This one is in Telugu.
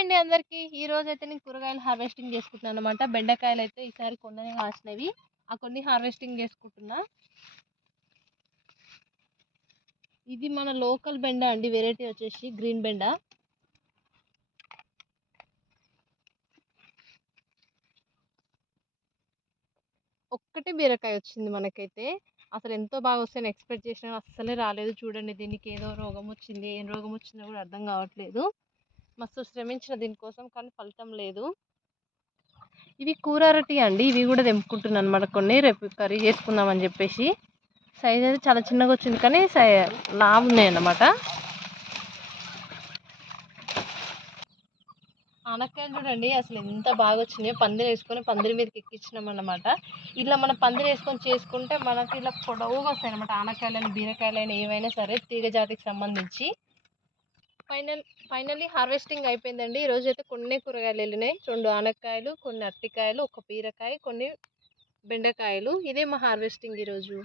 అండి అందరికీ. ఈరోజైతే నేను కూరగాయలు హార్వెస్టింగ్ చేసుకుంటున్నాననమాట. బెండకాయలైతే ఈసారి కొన్ననే కాసినవి. ఆ కొన్ని హార్వెస్టింగ్ చేసుకుంటున్నా. ఇది మన లోకల్ బెండ అండి. వెరైటీ వచ్చేసి గ్రీన్ బెండ. ఒక్కటే బీరకాయ వచ్చింది మనకైతే. అసలు ఎంతో బాగా వస్తాయని ఎక్స్పెక్ట్ చేసినా అస్సలే రాలేదు. చూడండి దీనికి ఏదో రోగం వచ్చింది. ఏం రోగం వచ్చిందో కూడా అర్థం కావట్లేదు. మస్తు శ్రమించిన దీనికోసం కానీ ఫలితం లేదు. ఇవి కూర అరటి అండి. ఇవి కూడా తెంపుకుంటున్నాను అనమాట కొన్ని. రేపు కర్రీ చేసుకుందామని చెప్పేసి. సైజ్ అయితే చాలా చిన్నగా వచ్చింది కానీ లావు ఉన్నాయి అన్నమాట. ఆనక్కాయలు చూడండి అసలు ఎంత బాగా వచ్చినాయో. పందిరి వేసుకొని పందిరి మీదకి ఎక్కించినాం అన్నమాట. ఇలా మనం పందిరి వేసుకొని చేసుకుంటే మనకి ఇలా పొడవుగా వస్తాయి అనమాట. ఆనకాయలని బీరకాయలైనా ఏవైనా సరే తీగ జాతికి సంబంధించి. ఫైనల్లీ హార్వెస్టింగ్ అయిపోయిందండి. ఈరోజు అయితే కొన్ని కూరగాయలు వెళ్ళినాయి. 2 ఆనక్కాయలు, కొన్ని అరటికాయలు, ఒక బీరకాయ, కొన్ని బెండకాయలు. ఇదే మా హార్వెస్టింగ్ ఈరోజు.